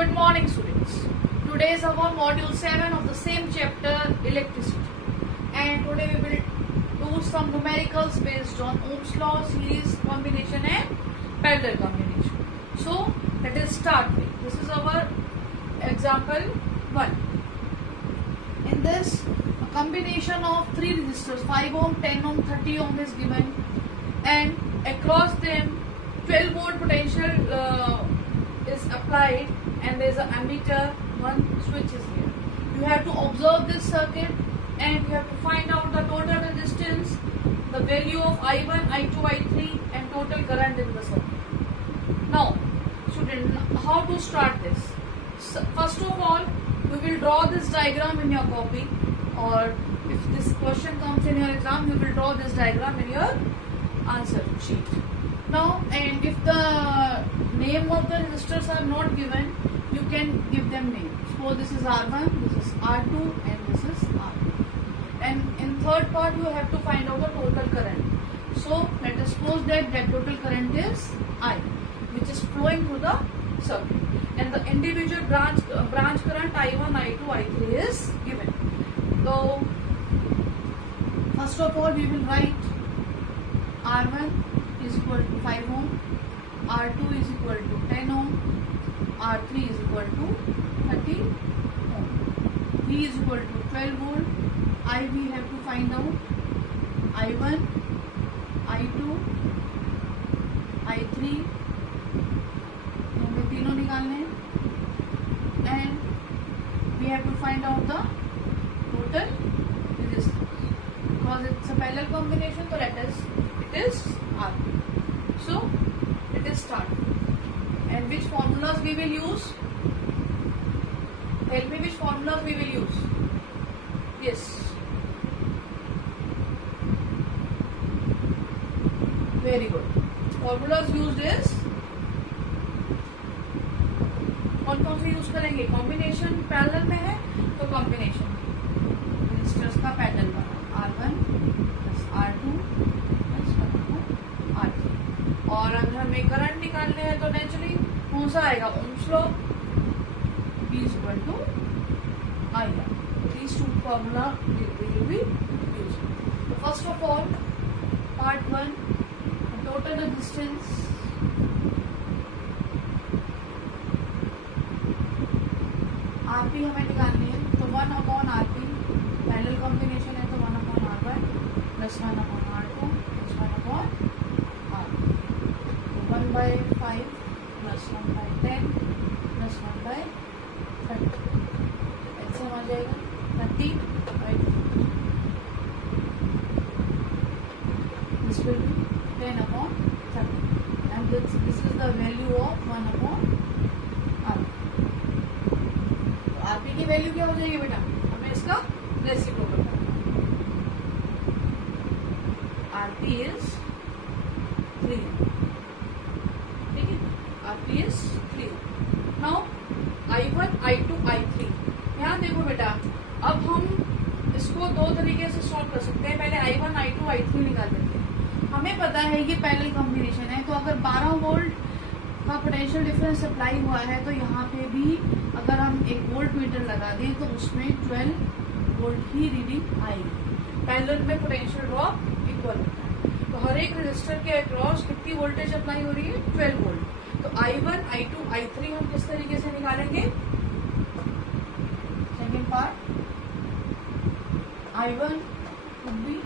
Good morning, students. Today is our module 7 of the same chapter, electricity. And today we will do some numericals based on Ohm's law, series combination and parallel combination. So let us start with. This is our example 1. In this, a combination of 3 resistors, 5 ohm, 10 ohm, 30 ohm is given, and across them 12 volt potential is applied, and there is an ammeter, one switch is here. You have to observe this circuit and you have to find out the total resistance, the value of I1, I2, I3 and total current in the circuit. Now, student, how to start this? So, first of all, we will draw this diagram in your copy, or if this question comes in your exam, you will draw this diagram in your answer sheet. Now, and if the name of the resistors are not given, you can give them names. Suppose this is R1, this is R2 and this is R2. And in third part you have to find out the total current. So let us suppose that total current is I, which is flowing through the circuit. And the individual branch current I1, I2, I3 is given. So first of all we will write R1 is equal to 5 ohm, R2 is equal to 10 ohm, R3 is equal to 30 ohm, V is equal to 12 volt, I we have to find out, I1, I2, I3, हमें तीनों निकालने हैं, and we have to find out the total resistance. Because it's a parallel combination, so it is R. So let us start. And which formulas we will use? Tell me which formulas we will use. Yes. Very good. Formulas used is कौन से use करेंगे? Combination parallel में है तो combination resistors का parallel बना R1 plus R2 plus R3. और अगर हमें करंट निकालने हैं तो नेचुरली कौन सा आएगा? Ohm's law, V is equal to IR. These two formula will be used. So first of all, part 1, the total resistance RP हमें निकालनी है, तो 1 अपॉन RP, पैरेलल कॉम्बिनेशन है तो 1 upon R1 plus 1 upon R2 plus 1 upon R. तो 1/5 plus 1/10 plus 1/30. ऐसे आ जाएगा 30/50. This will be 10 upon 30, and this is the value of 1 upon R. RP की वैल्यू क्या हो जाएगी बेटा? हमें इसका रेसिप्रोकल करना है. RP is 3. ठीक है, RP is 3. Now I1, I2, I3. यहाँ देखो बेटा, अब हम इसको दो तरीके से सॉल्व कर सकते हैं. पहले I1, I2, I3 निकाल देते हैं. हमें पता है ये पैरेलल कॉम्बिनेशन है, तो अगर 12 वोल्ट का पोटेंशियल डिफरेंस अप्लाई हुआ है तो यहाँ पे भी अगर हम एक वोल्ट मीटर लगा दें तो उसमें 12 वोल्ट ही रीडिंग आएगी. पैरेलल में पोटेंशियल ड्रॉप इक्वल होता है, तो हर एक रेजिस्टर के अक्रॉस कितनी वोल्टेज अप्लाई हो रही है? 12 वोल्ट. तो I1, I2, I3 हम किस तरीके से निकालेंगे? Second part, I1 would be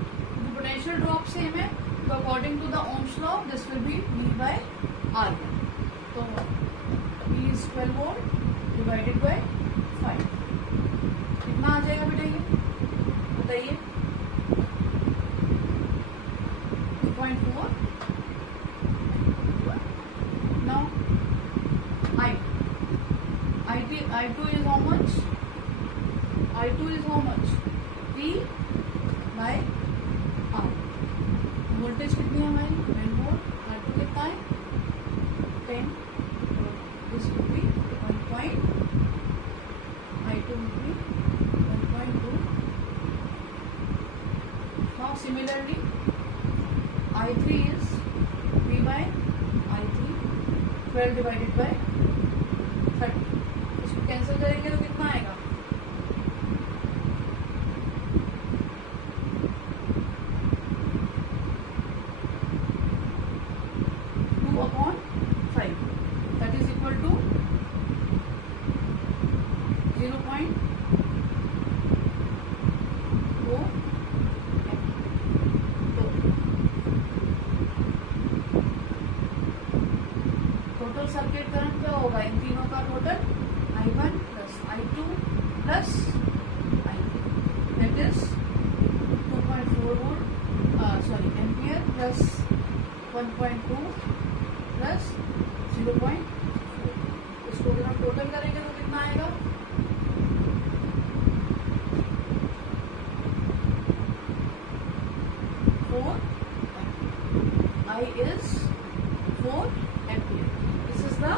the potential drop same है, तो according to the Ohm's law this will be V/R1. तो V is 12 volt divided by 5. कितना आ जाएगा बेटा ये? बताइए. 2.4. Now I2 is how much? I2 is how much? V/R. Voltage कितनी है हमारी? 10 volt. R2 कितना है? 10. This will be 1. I2 will be 1.2. Now similarly, I3 is V/I3, 12 divided by 30. Total circuit current क्या होगा, इन तीनों का total I1 plus I2 plus I3, that is 2.4 volt ampere plus 1.2 plus 0.4। इसको अगर हम टोटल करेंगे तो कितना आएगा, I is 4 ampere. This is the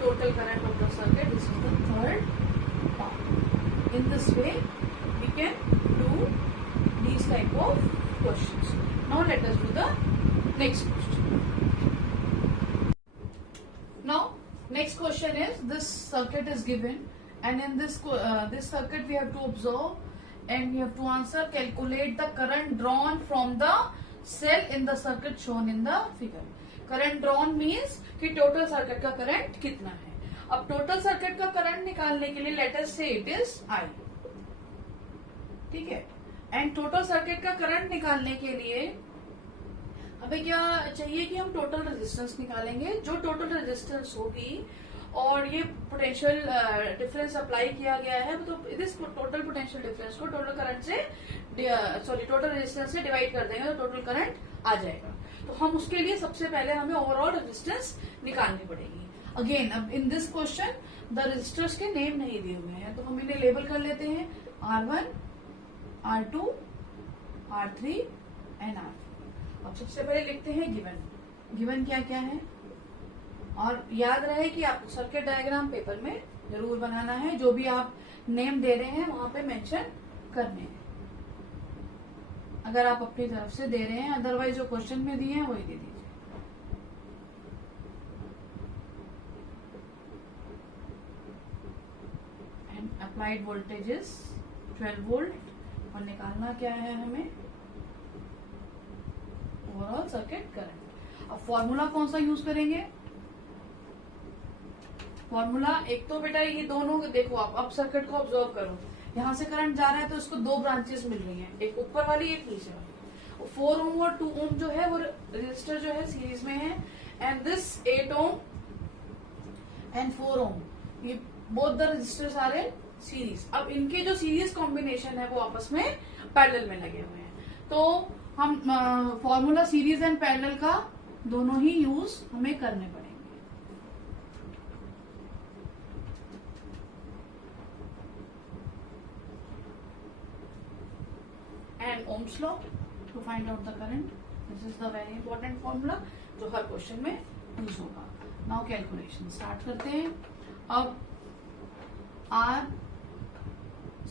total current of the circuit. This is the third part. In this way, we can do these type of questions. Now let us do the next question. Now next question is, this circuit is given, and in this circuit we have to observe and we have to answer, calculate the current drawn from the cell in the circuit shown in the figure. Current drawn means कि total circuit का current कितना है। अब total circuit का current निकालने के लिए late us say it is I, ठीक है। एंड टोटल सर्किट का करंट निकालने के लिए हमें क्या चाहिए कि हम टोटल रेजिस्टेंस निकालेंगे। जो टोटल रेजिस्टेंस होगी और ये पोटेंशियल डिफरेंस अप्लाई किया गया है, तो इस टोटल पोटेंशियल डिफरेंस को टोटल करंट से टोटल रेजिस्टेंस से डिवाइड कर देंगे तो टोटल करंट आ जाएगा। तो हम उसके लिए सबसे पहले हमें ओवरऑल रेजिस्टेंस निकालनी पड़ेगी। अगेन अब in this question the resistors के नेम नहीं दिए हुए हैं, तो हम इन्हें लेबल कर लेते हैं R1, R2, R3 and R4। अब सबसे पहले लिखते हैं गिवन क्या क्या है, और याद रहे कि आपको सर्किट डायग्राम पेपर में जरूर बनाना है। जो भी आप नेम दे रहे हैं वहां पे मेंशन करने हैं, अगर आप अपनी तरफ से दे रहे हैं, अदरवाइज जो क्वेश्चन में दिए हैं वही दे दीजिए। And applied voltage is 12 volt, और निकालना क्या है हमें, ओवरऑल सर्किट करंट। अब फॉर्मूला कौन सा यूज करेंगे, फॉर्मूला एक तो बेटा ये दोनों देखो, आप अब सर्किट को ऑब्जर्व करो, यहाँ से करंट जा रहा है तो इसको दो ब्रांचेस मिल रही हैं, एक ऊपर वाली एक नीचे वाली। 4 ओम और 2 ओम जो है वो रेजिस्टर जो है सीरीज में है, and this 8 ohm and 4 ohm, ये both the resistors are in series. अब इनके जो सीरीज कॉम्बिनेशन है वो आपस में पैरेलल में लगे हुए हैं, तो हम फॉर्मूला सीरीज एंड पैरेलल का दोनों ही यूज हमें करने पड़ेंगे। and Ohm's law to find out the current. This is the very important formula जो हर क्वेश्चन में यूज होगा। नाउ कैलकुलेशन स्टार्ट करते हैं। अब R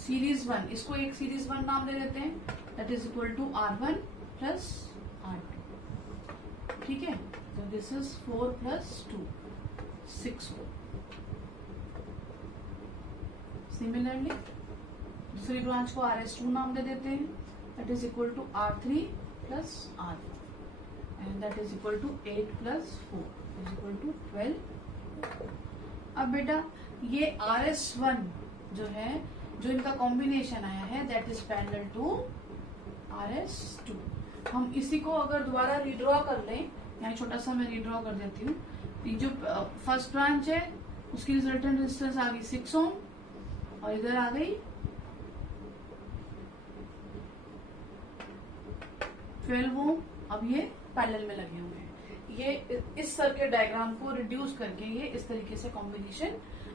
सीरीज 1, इसको एक सीरीज 1 नाम दे देते हैं, that is equal to R1 plus R2, ठीक है। तो दिस इज 4 प्लस 2 6 4। सिमिलरली दूसरी ब्रांच को RS2 नाम दे देते हैं, that is equal to R3 plus R4, and that is equal to 8 plus 4 is equal to 12। अब बेटा ये RS1 जो है, जो इनका कॉम्बिनेशन आया है, that is parallel to RS2। हम इसी को अगर दोबारा रीड्रॉ कर लें, यहाँ छोटा सा मैं रीड्रॉ कर देती हूँ। ये जो फर्स्ट ब्रांच है उसकी रिजल्टेंट रेजिस्टेंस आ गई 6 ओम, और इधर आ गई 12 ओम। अब ये पैरेलल में लगे हुए हैं। ये इस सर्किट डायग्राम को रिड्यूस करके ये इस तरीके से कॉम्बिनेशन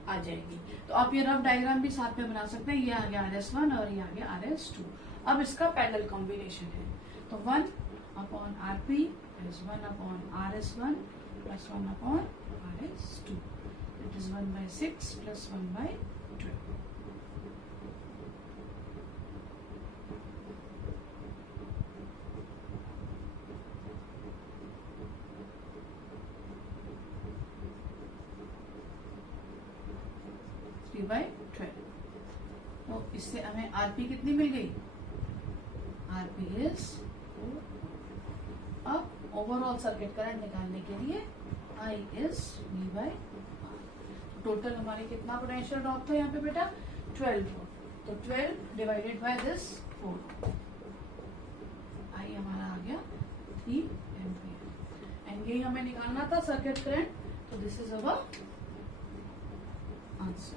आ जाएगी। तो आप ये रफ डायग्राम भी साथ में बना सकते हैं। ये आ गया RS1 और ये आ गया RS2। अब इसका पैरेलल कॉम्बिनेशन है, तो 1 upon RP is 1 upon RS1 plus 1 upon RS2. It is 1/6 plus 1/12. by 12। तो इससे हमें आरपी कितनी मिल गई, आरपी इज 4। अब ओवरऑल सर्किट करंट निकालने के लिए I is V by R। Total हमारे कितना पोटेंशियल ड्रॉप था यहाँ पे बेटा 12। तो 12 डिवाइडेड बाय दिस 4, I हमारा आ गया 3 एम्पियर। एंड यही हमें निकालना था circuit current. So this is our answer.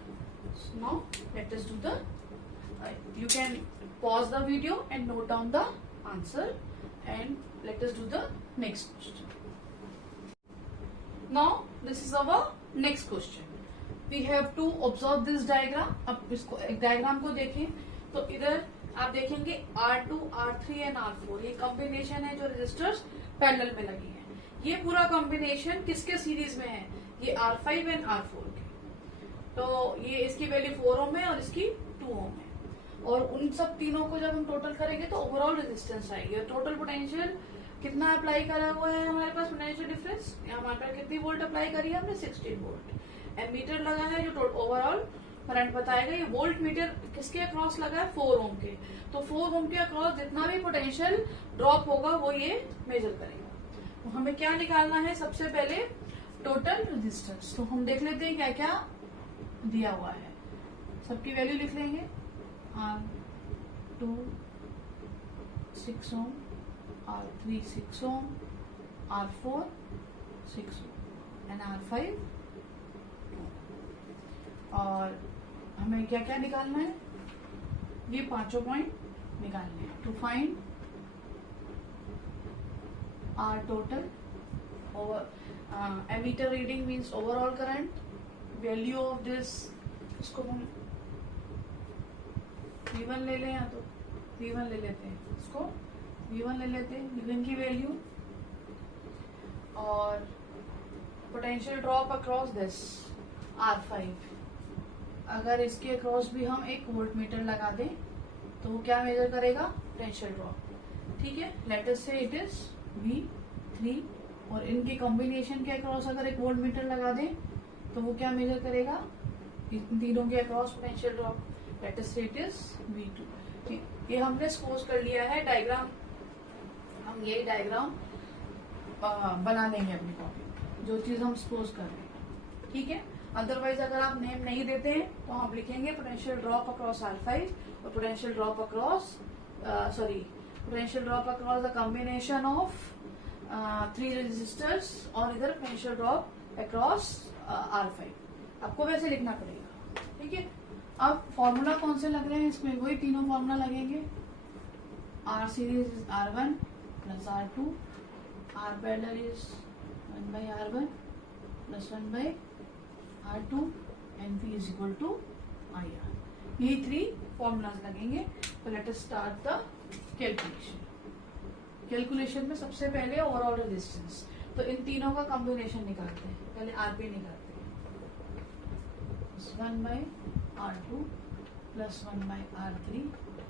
So now let us do the, you can pause the video and note down the answer, and let us do the next question. Now this is our next question. We have to observe this diagram. अब इसको diagram को देखें तो इधर आप देखेंगे R2, R3 and R4 ये combination है जो रजिस्टर्स पैरेलल में लगी हैं। ये पूरा कॉम्बिनेशन किसके सीरीज में है? ये R5 एंड R4 के। तो ये इसकी वैल्यू 4 ओम है और इसकी 2 ओम है, और उन सब तीनों को जब हम टोटल करेंगे तो ओवरऑल रेजिस्टेंस आएगी। और टोटल पोटेंशियल कितना अप्लाई करा हुआ है हमारे पास पोटेंशियल डिफरेंस, हमारे पास कितनी वोल्ट अप्लाई करी है हमने? 16 वोल्ट। एमीटर लगा है जो ओवरऑल करंट बताएगा। ये वोल्ट मीटर किसके अक्रॉस लगा है? 4 ओम के। तो 4 ओम के अक्रॉस जितना भी पोटेंशियल ड्रॉप होगा वो ये मेजर करेगा। तो हमें क्या निकालना है? सबसे पहले टोटल रेजिस्टेंस। तो हम देख लेते हैं क्या क्या दिया हुआ है। सबकी वैल्यू लिख लेंगे। R2 6 Om, R3 6 Om, R4 6 ohm and R5। और हमें क्या क्या निकालना है? ये पांचों पॉइंट निकालने हैं। To find R total over ammeter reading means overall current, value of this, इसको हम V1 ले लें या तो V1 ले लेते हैं, इसको V1 ले लेते हैं, V1 की वैल्यू। और potential drop across this R5, अगर इसके अक्रॉस भी हम एक वोल्ट मीटर लगा दें तो वो क्या मेजर करेगा? Potential drop. ठीक है, late us say it is V3, और इनके कॉम्बिनेशन के अक्रॉस अगर एक वोल्ट मीटर लगा दें तो वो क्या मेजर करेगा? इन तीनों के across potential drop. Late us say it is V2। ये हमने सपोज कर लिया है डायग्राम, हम ये डायग्राम बना लेंगे अपनी कॉपी, जो चीज हम सपोज कर रहे हैं। ठीक है, अदरवाइज अगर आप नेम नहीं देते हैं तो हम लिखेंगे पोटेंशियल ड्रॉप अक्रॉस R5 और potential drop across potential drop across the combination of 3 resistors, और इधर पोटेंशियल ड्रॉप अक्रॉस R5। आपको वैसे लिखना पड़ेगा। ठीक है, अब फॉर्मूला कौन से लग रहे हैं इसमें? वही तीनों फॉर्मूला लगेंगे। R series is R1 plus R2, R parallel is 1/R1 plus 1/R2 and V is equal to IR। यही 3 फॉर्मूलाज लगेंगे। तो let us start the calculation. Calculation में सबसे पहले ओवरऑल रेजिस्टेंस, तो इन तीनों का कॉम्बिनेशन निकालते हैं। पहले RP निकालते हैं, 1/R2 plus 1/R3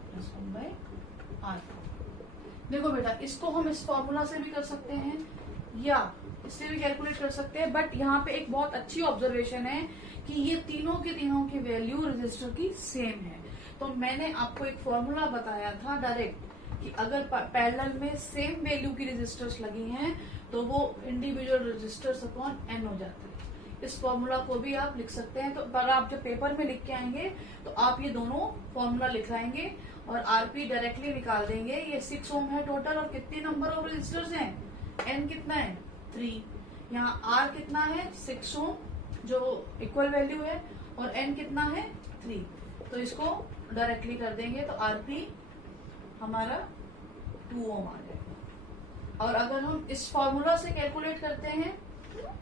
plus 1/R4। देखो बेटा, इसको हम इस फॉर्मूला से भी कर सकते हैं या इससे भी कैलकुलेट कर सकते हैं, बट यहाँ पे एक बहुत अच्छी ऑब्जर्वेशन है कि ये तीनों के तीनों की वैल्यू रजिस्टर की सेम है। तो मैंने आपको एक फॉर्मूला बताया था डायरेक्ट कि अगर पैरेलल में सेम वैल्यू की रजिस्टर्स लगी हैं तो वो इंडिविजुअल रजिस्टर्स अपॉन n हो जाते हैं। इस फॉर्मूला को भी आप लिख सकते हैं। तो पर आप जब पेपर में लिख के आएंगे तो आप ये दोनों फॉर्मूला लिखाएंगे और आरपी डायरेक्टली निकाल देंगे। ये 6 ओम है टोटल, और कितने नंबर ऑफ रजिस्टर्स हैं? n कितना है? 3। यहाँ r कितना है? 6 ओम जो इक्वल वैल्यू है, और n कितना है? 3। तो इसको डायरेक्टली कर देंगे तो आरपी हमारा 2 ओम आ जाएगा। और अगर हम इस फॉर्मूला से कैलकुलेट करते हैं,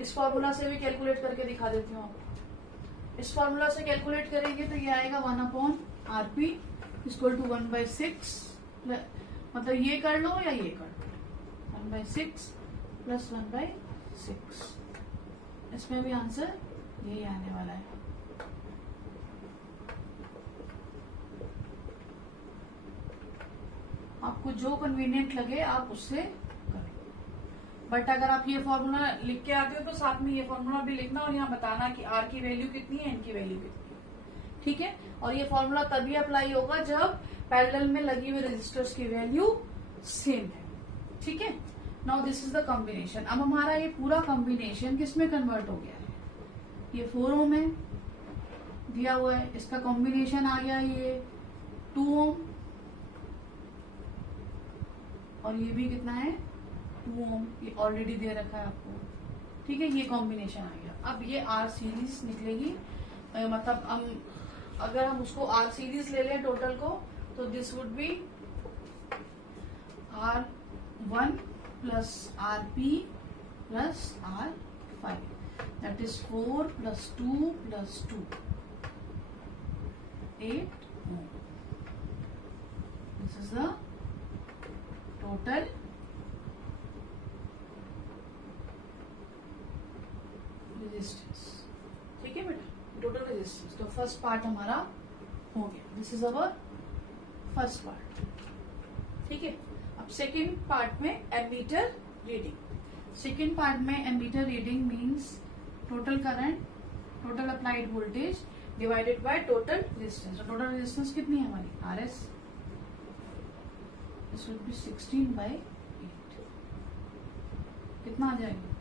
इस फॉर्मूला से भी कैलकुलेट करके दिखा देती हूँ आपको। इस फॉर्मूला से कैलकुलेट करेंगे तो ये आएगा 1/RP इक्वल टू 1/6, मतलब ये कर लो या ये कर लो, 1/6 प्लस 1/6। इसमें भी आंसर यही आने वाला है। आपको जो कन्वीनियंट लगे आप उससे करें, बट अगर आप ये फॉर्मूला लिख के आते हो तो साथ में ये फॉर्मूला भी लिखना और यहाँ बताना कि आर की वैल्यू कितनी है, एन की वैल्यू कितनी है। ठीक है, और ये फॉर्मूला तभी अप्लाई होगा जब पैरेलल में लगी हुई रेजिस्टर्स की वैल्यू सेम है। ठीक है, now this is the combination. अब हमारा ये पूरा कॉम्बिनेशन किसमें कन्वर्ट हो गया है? ये 4 ओम है दिया हुआ है, इसका कॉम्बिनेशन आ गया ये 2 ओम, और ये भी कितना है? 2 ओम। ये ऑलरेडी दे रखा है आपको। ठीक है, ये कॉम्बिनेशन आ गया। अब ये आर सीरीज निकलेगी, मतलब हम अगर हम उसको आर सीरीज ले लें टोटल को, तो this would be R1 plus RP plus R5, that is 4 plus 2 plus 2, 8 ohm. This is the total resistance. ठीक है बेटा, टोटल रेजिस्टेंस। तो फर्स्ट पार्ट हमारा हो गया, this is our first part. ठीक है, अब सेकेंड पार्ट में एमीटर रीडिंग। सेकेंड पार्ट में ammeter reading means total current, total applied voltage divided by total resistance. तो टोटल रेजिस्टेंस कितनी है हमारी, RS, दिस विल बी 16/8। कितना आ जाएगा,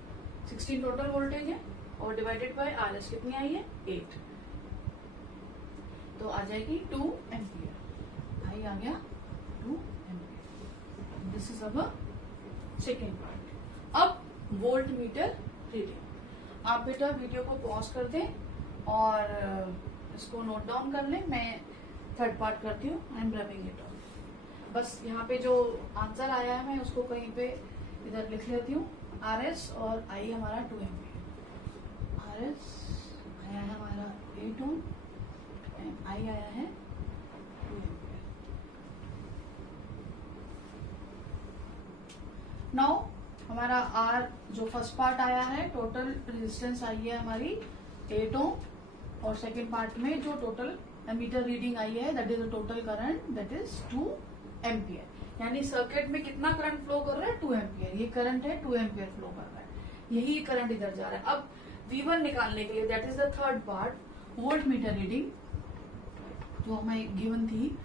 16 टोटल वोल्टेज है और डिवाइडेड बाय RS कितनी आई है, 8, तो आ जाएगी 2 एम्पियर। आई आ गया 2 ampere. This is our second part. अब वोल्ट मीटर रीडिंग। आप बेटा वीडियो को पॉज कर दें और इसको नोट डाउन कर लें। मैं थर्ड पार्ट करती हूँ, I am rubbing it of. बस यहाँ पे जो आंसर आया है मैं उसको कहीं पे इधर लिख लेती हूँ। RS और I हमारा 2 एम्पियर। RS आया है हमारा 8 ओम एंड I आया है 2 एम्पियर। नाउ हमारा R जो फर्स्ट पार्ट आया है, टोटल रेजिस्टेंस आई है हमारी 8 ओम और सेकेंड पार्ट में जो टोटल एमीटर रीडिंग आई है that is the total current, that is 2 ampere. यानी सर्किट में कितना करंट फ्लो कर रहा है, 2 एम्पियर। ये करंट है 2 एम्पियर फ्लो कर रहा है, यही करंट इधर जा रहा है। अब V1 निकालने के लिए, that is the third part, volt meter reading जो हमें गिवन थी,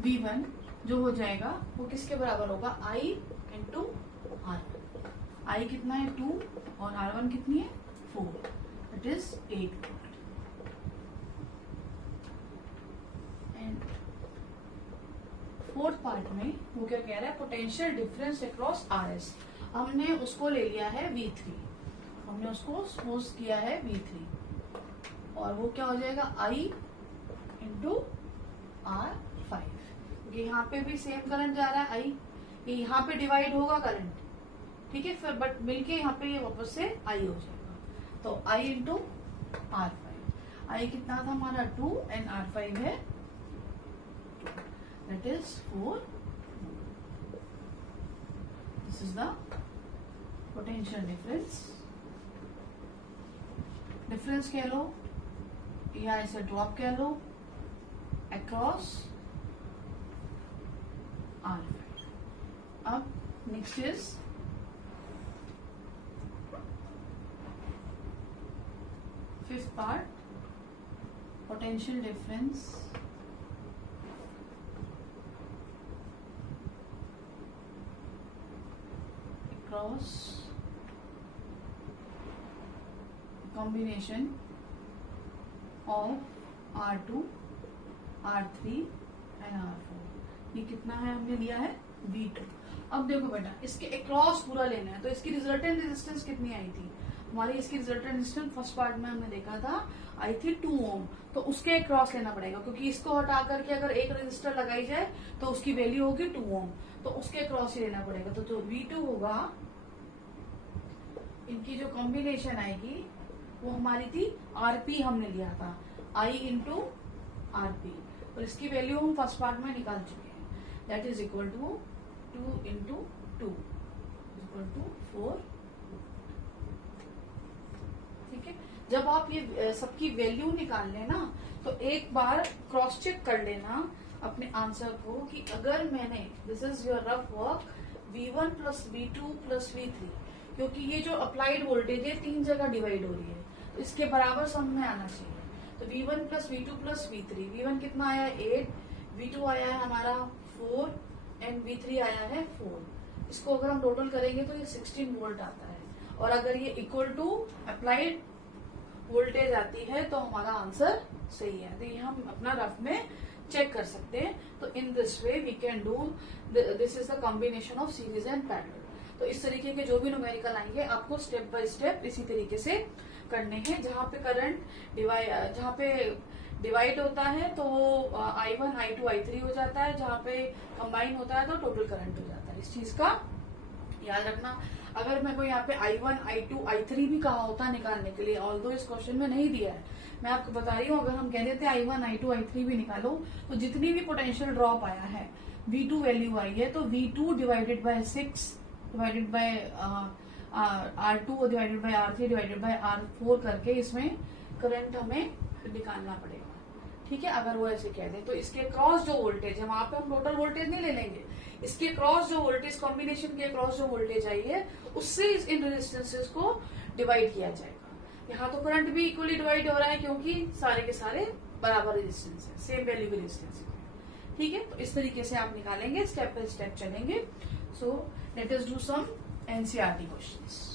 V1 जो हो जाएगा वो किसके बराबर होगा, I इंटू R1। I कितना है 2 और R1 कितनी है 4, that is 8 volt. And fourth part में वो क्या कह रहा है, पोटेंशियल डिफरेंस अक्रॉस RS। हमने उसको ले लिया है V3, हमने उसको सपोज किया है V3 और वो क्या हो जाएगा I इंटू R5। क्योंकि यहाँ पे भी सेम करंट जा रहा है I, ये यहाँ पे डिवाइड होगा करंट, ठीक है, फिर बट मिलके यहाँ पे ये वापस से I हो जाएगा। तो I इंटू R5, I कितना था हमारा 2 एंड R5 है, that is 4। This is the potential difference। Difference कह लो या इसे ड्रॉप कह लो अक्रॉस R5। अब next is fifth part, potential difference across combination of R2, R3 and R4। ये कितना है हमने लिया है V2। अब देखो बेटा, इसके अक्रॉस पूरा लेना है, तो इसकी रिजल्टेंट रेजिस्टेंस कितनी आई थी हमारी, इसकी रिजल्टेंट रेजिस्टेंस फर्स्ट पार्ट में हमने देखा था आई थी 2 ओम, तो उसके अक्रॉस लेना पड़ेगा क्योंकि इसको हटा करके अगर एक रजिस्टर लगाई जाए तो उसकी वैल्यू होगी 2 ओम, तो उसके अक्रॉस ही लेना पड़ेगा। तो जो V2 होगा, इनकी जो कॉम्बिनेशन आएगी वो हमारी थी RP, हमने लिया था I इंटू RP, और इसकी वैल्यू हम फर्स्ट पार्ट में निकाल चुके हैं, that is equal to 2 into 2 equal to 4। ठीक है, जब आप ये सबकी वैल्यू निकाल लेना तो एक बार क्रॉस चेक कर लेना अपने आंसर को कि अगर मैंने, this is your rough work, V1 plus V2 plus V3, क्योंकि ये जो अप्लाइड वोल्टेज है 3 जगह डिवाइड हो रही है, तो इसके बराबर सम में आना चाहिए। तो V1 plus V2 plus V3, V1 कितना आया 8, V2 आया है हमारा 4 एंड V3 आया है 4। इसको अगर हम टोटल करेंगे तो ये 16 वोल्ट आता है, और अगर ये इक्वल टू अप्लाइड वोल्टेज आती है तो हमारा आंसर सही है। तो ये हम अपना रफ में चेक कर सकते हैं। तो in this way we can do, this is the combination of series and parallel. तो इस तरीके के जो भी न्यूमेरिकल आएंगे आपको स्टेप बाय स्टेप इसी तरीके से करने हैं। जहाँ पे करंट जहाँ पे डिवाइड होता है तो I1 I2 I3 हो जाता है, जहाँ पे कंबाइन होता है तो टोटल करंट हो जाता है। इस चीज का याद रखना। अगर मेरे को यहाँ पे I1 I2 I3 भी कहा होता निकालने के लिए, ऑल्दो इस क्वेश्चन में नहीं दिया है, मैं आपको बता रही हूँ, अगर हम कह देते I1 I2 I3 भी निकालो तो जितनी भी पोटेंशियल ड्रॉप आया है, V2 वैल्यू आई है, तो V2 divided by 6 divided by R2 और divided by R3 divided by R4 करके इसमें करंट हमें निकालना पड़ेगा। ठीक है, अगर वो ऐसे कह दें तो इसके क्रॉस जो वोल्टेज है, वहां पे हम टोटल वोल्टेज नहीं ले लेंगे, इसके क्रॉस जो वोल्टेज, कॉम्बिनेशन के क्रॉस जो वोल्टेज आई है उससे इन रेजिस्टेंसेस को डिवाइड किया जाएगा। यहाँ तो करंट भी इक्वली डिवाइड हो रहा है क्योंकि सारे के सारे बराबर रेजिस्टेंस है, सेम वैल्यू के रेजिस्टेंस है। ठीक है, तो इस तरीके से आप निकालेंगे, स्टेप बाय स्टेप चलेंगे। So let us do some NCERT questions.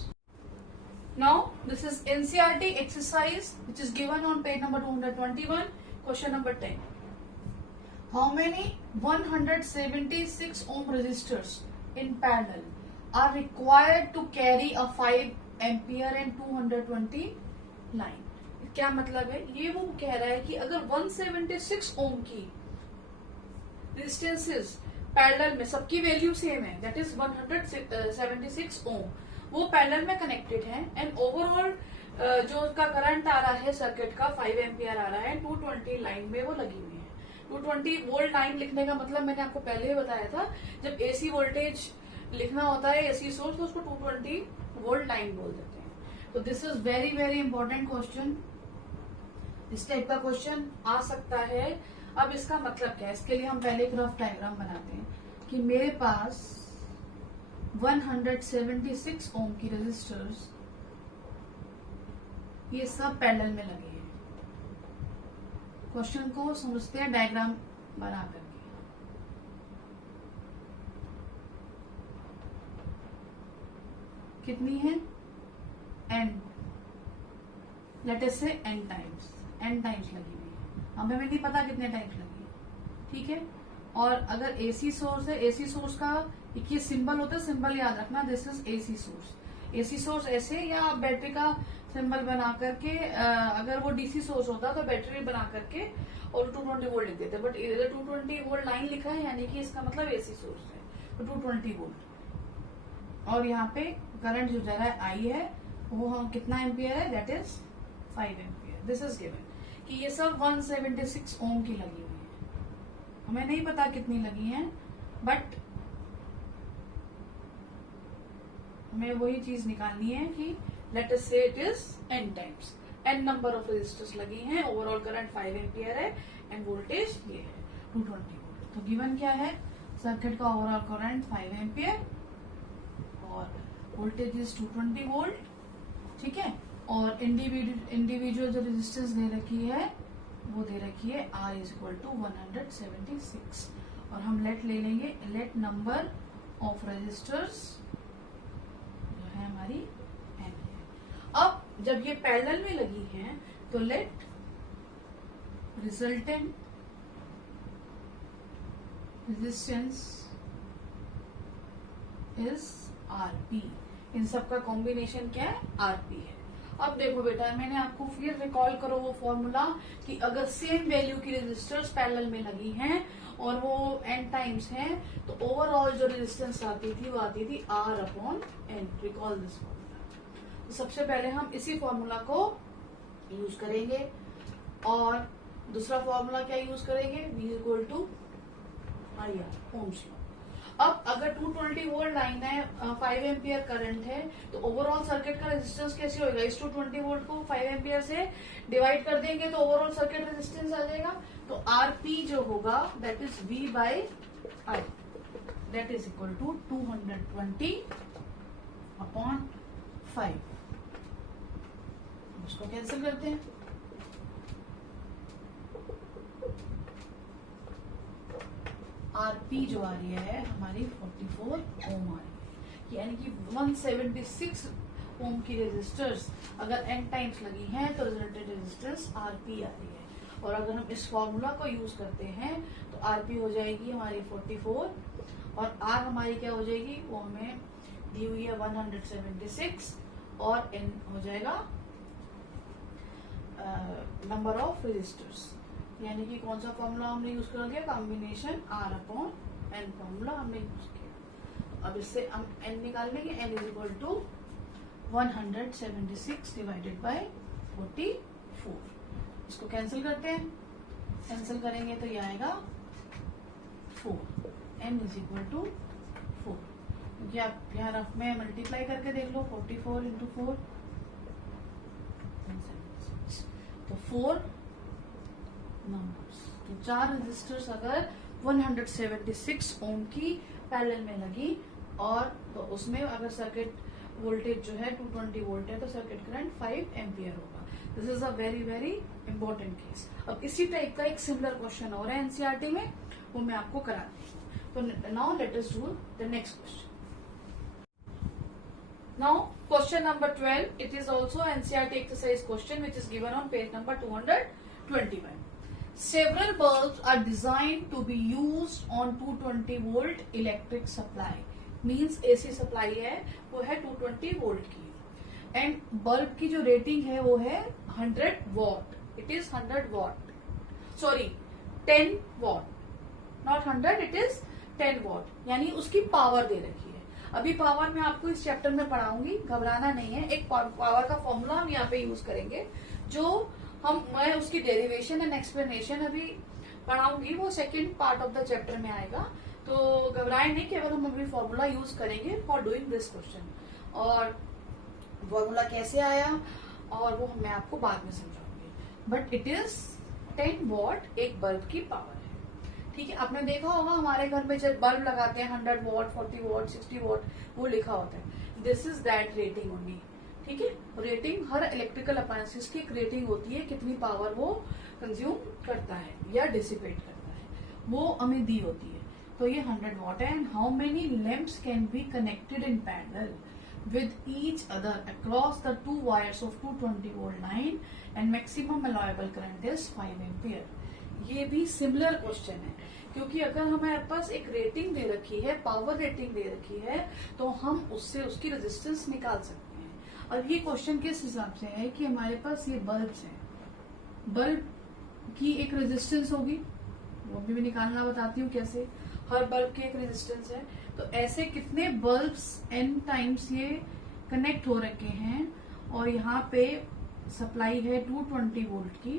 Now this is NCERT exercise which is given on page number 221, question number 10. How many 176 ohm resistors in parallel are required to carry a 5 ampere and 220 line? क्या मतलब है? ये वो कह रहा है कि अगर 176 ओम की रेजिस्टेंसेस पैरेलल में सबकी वैल्यू सेम है, दैट इज 176 ओम, वो पैरेलल में कनेक्टेड है एंड ओवरऑल जो उसका करंट आ रहा है सर्किट का 5 एम्पियर आ रहा है, 220 लाइन में वो लगी हुई है। 220 वोल्ट लाइन लिखने का मतलब मैंने आपको पहले ही बताया था, जब एसी वोल्टेज लिखना होता है एसी सोर्स तो उसको 220 वोल्ट लाइन बोल देते हैं। तो this is very very important question, इस टाइप का क्वेश्चन आ सकता है। अब इसका मतलब क्या है, इसके लिए हम पहले एक रफ डायग्राम बनाते हैं कि मेरे पास 176 ओम की रेजिस्टर्स ये सब पैरेलल में लगे हैं। क्वेश्चन को समझते हैं डायग्राम बना करके। कितनी है? एन, लेट अस से एन टाइम्स लगी हुई है। हमें नहीं पता कितने टाइम्स लगी है, ठीक है। और अगर एसी सोर्स है, एसी सोर्स का एक ये सिंबल होता है, सिंबल याद रखना, this is AC source. AC source ऐसे, या आप बैटरी का सिंबल बना करके, अगर वो डीसी सोर्स होता तो बैटरी बना करके और 220 वोल्ट लिख देते, बट इधर 220 वोल्ट लाइन लिखा है यानी कि इसका मतलब एसी सोर्स है, तो 220 वोल्ट। और यहाँ पे करंट जो जा रहा है आई है, वो हम कितना एम्पियर है, that is 5 ampere. This is given कि ये सब 176 ओम की लगी हुई है। हमें नहीं पता कितनी लगी हैं, बट हमें वही चीज निकालनी है कि let us say it is n times, n number of resistors लगी हैं, ओवरऑल करंट 5 एम्पियर है एंड वोल्टेज ये है 220 वोल्ट। तो गिवन क्या है, सर्किट का ओवरऑल करंट 5 एम्पियर और वोल्टेज इज 220 वोल्ट, ठीक है। और इंडिविजुअल जो रेजिस्टेंस दे रखी है वो दे रखी है R इज इक्वल टू 176, और हम लेट ले लेंगे, लेट नंबर ऑफ रेजिस्टर्स जो है हमारी n है। अब जब ये पैरेलल में लगी हैं तो let resultant resistance is RP। इन सब का कॉम्बिनेशन क्या है, RP है। अब देखो बेटा, मैंने आपको फिर रिकॉल करो वो फॉर्मूला कि अगर सेम वैल्यू की रेजिस्टर्स पैरेलल में लगी हैं और वो n टाइम्स हैं तो ओवरऑल जो रेजिस्टेंस आती थी वो आती थी R/n। Recall this formula. तो सबसे पहले हम इसी फॉर्मूला को यूज करेंगे, और दूसरा फॉर्मूला क्या यूज करेंगे, V equal to IR, Ohm's law. अब अगर 220 वोल्ट लाइन है, 5 एम्पियर करंट है, तो ओवरऑल सर्किट का रेजिस्टेंस कैसे होगा, इस 220 वोल्ट को 5 एम्पियर से डिवाइड कर देंगे तो ओवरऑल सर्किट रेजिस्टेंस आ जाएगा। तो RP जो होगा that is V by I, that is equal to 220/5। उसको कैंसिल करते हैं, RP जो आ रही है हमारी 44 ओम आ रही है, यानी कि 176 ओम की रेजिस्टर्स अगर n टाइम्स लगी हैं तो रिजल्टेंट रेजिस्टेंस RP आ रही है। और अगर हम इस फॉर्मूला को यूज करते हैं तो RP हो जाएगी हमारी 44 और R हमारी क्या हो जाएगी, वो हमें दी हुई है 176 और n हो जाएगा नंबर ऑफ रेजिस्टर्स, यानी कि कौन सा फॉर्मूला हमने यूज कर दिया, combination R upon n formula हमने यूज किया। अब इससे हम n निकाल लेंगे, n is equal to 176 divided by 44। इसको कैंसिल करते हैं, कैंसिल करेंगे तो ये आएगा 4, n इज इक्वल टू 4, क्योंकि आप यहाँ रफ में मल्टीप्लाई करके देख लो, 44 इंटू 4 तो 4 नंबर्स, तो 4 रजिस्टर्स अगर 176 ओम की पैरेलल में लगी और तो उसमें अगर सर्किट वोल्टेज जो है 220 वोल्ट है तो सर्किट करंट 5 एम्पियर होगा। This is a very very important case. अब इसी टाइप का एक सिमिलर क्वेश्चन और है एनसीईआरटी में, वो मैं आपको करा दी। तो now let us do the next question. Now question number 12, it is also NCERT exercise question which is given on page number 221. Several bulbs are designed to be used on 220 volt electric supply. Means AC supply है वो है 220 volt की, and bulb की जो rating है वो है 100 watt. It is 100 watt. Sorry, 10 watt. Not 100, it is 10 watt. यानी उसकी पावर दे रखी है। अभी पावर मैं आपको इस चैप्टर में पढ़ाऊंगी, घबराना नहीं है। एक पावर का फॉर्मूला हम यहाँ पे यूज करेंगे, जो मैं उसकी डेरिवेशन एंड एक्सप्लेनेशन अभी पढ़ाऊंगी, वो second part of the chapter में आएगा। तो घबराए नहीं, केवल हम अभी फॉर्मूला यूज करेंगे फॉर डूइंग दिस क्वेश्चन, और फॉर्मूला कैसे आया और वो मैं आपको बाद में समझाऊंगी। बट इट इज 10 वॉट एक बल्ब की पावर है। ठीक है, आपने देखा होगा हमारे घर में जब बल्ब लगाते हैं 100 वॉट, 40 वॉट, 60 वॉट, वो लिखा होता है। This is that rating only. ठीक है, रेटिंग हर इलेक्ट्रिकल अप्लायंसेस की एक रेटिंग होती है, कितनी पावर वो कंज्यूम करता है या डिसिपेट करता है, वो हमें दी होती है। तो ये 100 वॉट है। And how many lamps can be connected in parallel with each other across the two wires of 220 volt line and maximum allowable current is 5 ampere. ये भी सिमिलर क्वेश्चन है, क्योंकि अगर हमारे पास एक रेटिंग दे रखी है, पावर रेटिंग दे रखी है, तो हम उससे उसकी रेजिस्टेंस निकाल सकते हैं। और ये क्वेश्चन किस हिसाब से है कि हमारे पास ये बल्ब्स हैं, बल्ब की एक रेजिस्टेंस होगी, वो भी मैं निकालना बताती हूँ कैसे। हर बल्ब की एक रेजिस्टेंस है, तो ऐसे कितने बल्ब्स n टाइम्स ये कनेक्ट हो रखे हैं, और यहाँ पे सप्लाई है 220 वोल्ट की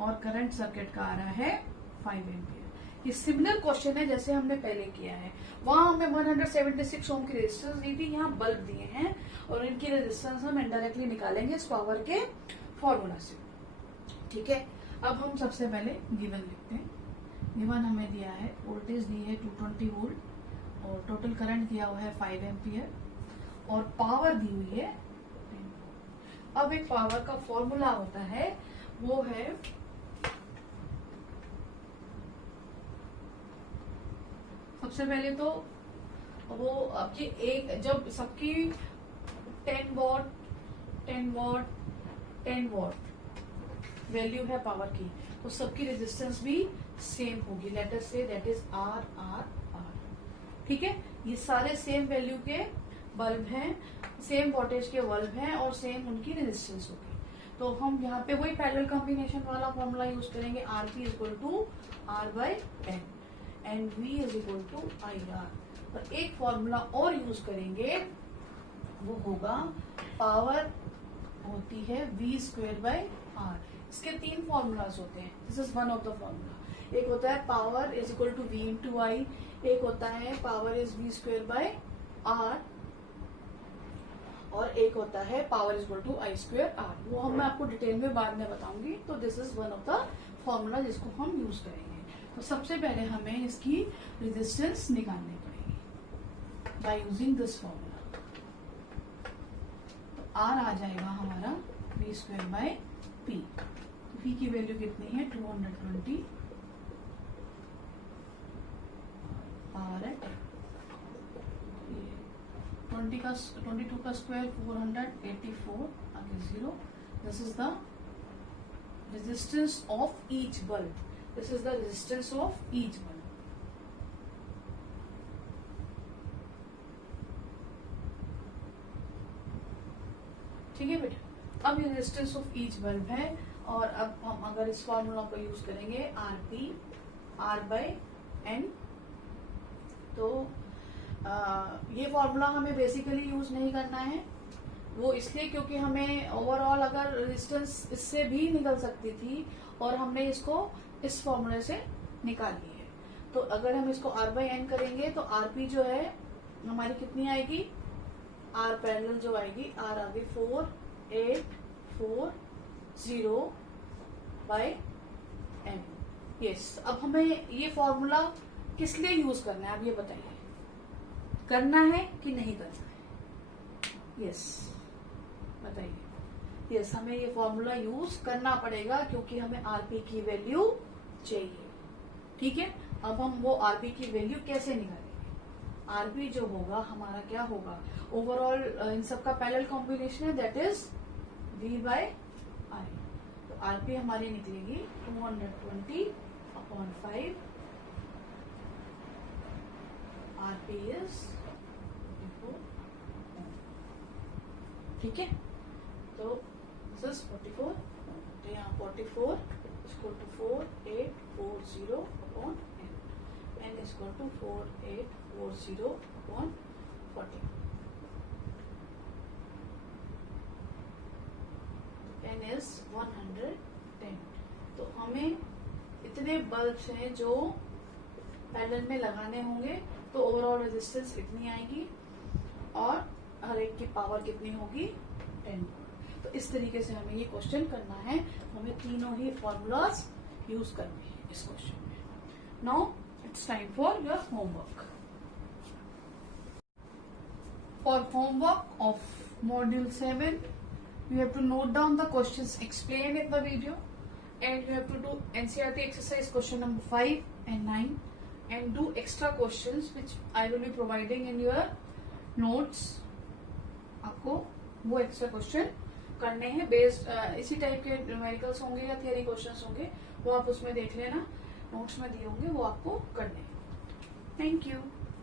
और करंट सर्किट का आ रहा है 5 एम्पियर। ये सिमिलर क्वेश्चन है जैसे हमने पहले किया है। वहां हमें 176 ओम की रेजिस्टेंस दी थी, यहाँ बल्ब दिए हैं और इनकी रेजिस्टेंस हम इनडायरेक्टली निकालेंगे इस पावर के फॉर्मूला से। ठीक है, अब हम सबसे पहले गिवन लिखते हैं। गिवन हमें दिया है, वोल्टेज दी है 220 वोल्ट और टोटल करंट दिया हुआ है 5 एम्पियर और पावर दी हुई है 10। अब एक पावर का फॉर्मूला होता है, वो है सबसे पहले तो वो आपकी एक, जब सबकी 10 वॉट 10 वॉट 10 वॉट वैल्यू है पावर की, तो सबकी रेजिस्टेंस भी सेम होगी। Let us say that is R R R. ठीक है, ये सारे सेम वैल्यू के बल्ब हैं, सेम वोल्टेज के बल्ब हैं और सेम उनकी रेजिस्टेंस होगी। तो हम यहाँ पे वही पैरेलल कॉम्बिनेशन वाला फॉर्मूला यूज करेंगे, R P is equal to R by N and V is equal to I R. और एक फॉर्मूला और यूज करेंगे, वो होगा पावर होती है वी स्क्वेयर बाय आर। इसके 3 फॉर्मूलाज होते हैं, this is one of the formula. एक होता है power is equal to V into I, एक होता है power is V square by R, और एक होता है power is equal to I square R. वो हम मैं आपको डिटेल में बाद में बताऊंगी। तो this is one of the formula जिसको हम यूज करेंगे। तो सबसे पहले हमें इसकी रेजिस्टेंस निकालनी पड़ेगी बाय यूजिंग दिस फॉर्मूला। तो आर आ जाएगा हमारा V square by P. P की वैल्यू कितनी है 220 पावर है 22 का स्क्वायर 484 आगे 0। This is the resistance of each bulb, this is the resistance of each bulb. ठीक है बेटा। अब ये रेजिस्टेंस ऑफ ईच बल्ब है और अब हम अगर इस फॉर्मूला को यूज करेंगे आरपी R/N, तो ये फॉर्मूला हमें बेसिकली यूज नहीं करना है। वो इसलिए क्योंकि हमें ओवरऑल अगर रेजिस्टेंस इससे भी निकल सकती थी और हमने इसको इस फॉर्मूले से निकाली है। तो अगर हम इसको R/N करेंगे तो आरपी जो है हमारी कितनी आएगी, आर पैरेलल जो आएगी, आर आगे 4840/N। यस, अब हमें ये फॉर्मूला किस लिए यूज करना है, अब ये बताइए, करना है कि नहीं करना है? यस, बताइए। यस, हमें ये फॉर्मूला यूज करना पड़ेगा क्योंकि हमें आरपी की वैल्यू चाहिए। ठीक है, अब हम वो आरपी की वैल्यू कैसे निकालेंगे? आरपी जो होगा हमारा क्या होगा, ओवरऑल इन सबका पैरेलल कॉम्बिनेशन है, दैट इज V/I। तो आरपी हमारी निकलेगी 220/5। RP is 44। ठीक है, तो दिस इज 44, तो यहाँ 44 equal to 4840/N, N equal to 4840/40, N is 110। तो हमें इतने बल्ब्स हैं जो पैरेलल में लगाने होंगे, तो ओवरऑल रेजिस्टेंस इतनी आएगी और हर एक की पावर कितनी होगी, 10। तो इस तरीके से हमें ये क्वेश्चन करना है। हमें तीनों ही फॉर्मूलाज यूज करने हैं इस क्वेश्चन में। Now it's time for your homework. For homework of module 7, you have to note down the questions explained in the video, and you have to do NCERT exercise question number 5 and 9, and do extra questions which I will be providing in your notes. आपको वो extra question करने हैं based इसी type के numericals होंगे या theory questions होंगे, वो आप उसमें देख लेना, नोट्स में दिए होंगे, वो आपको करने हैं। Thank you.